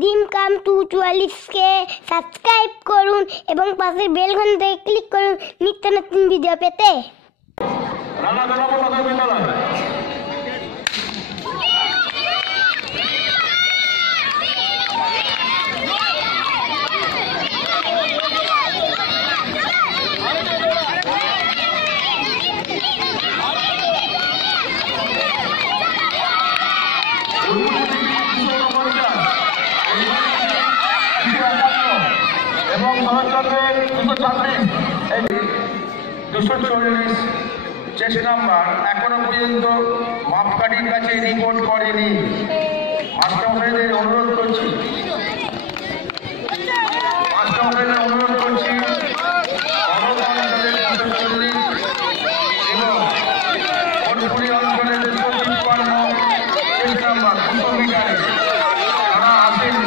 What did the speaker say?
ডিম কাম 244 কে সাবস্ক্রাইব করুন এবং পাশের বেল ঘন্টায় ক্লিক করুন নিত্য নতুন ভিডিও পেতে। এবং 240 চেস নাম্বার এখনো পর্যন্ত মাপকাঠির কাছে রিপোর্ট করেনি। মাস্টারমশাইদের অনুরোধ করছি এবং ভোজপুরি অঞ্চলের 253 চেস নাম্বার 200 মিটারে তারা আসেনি।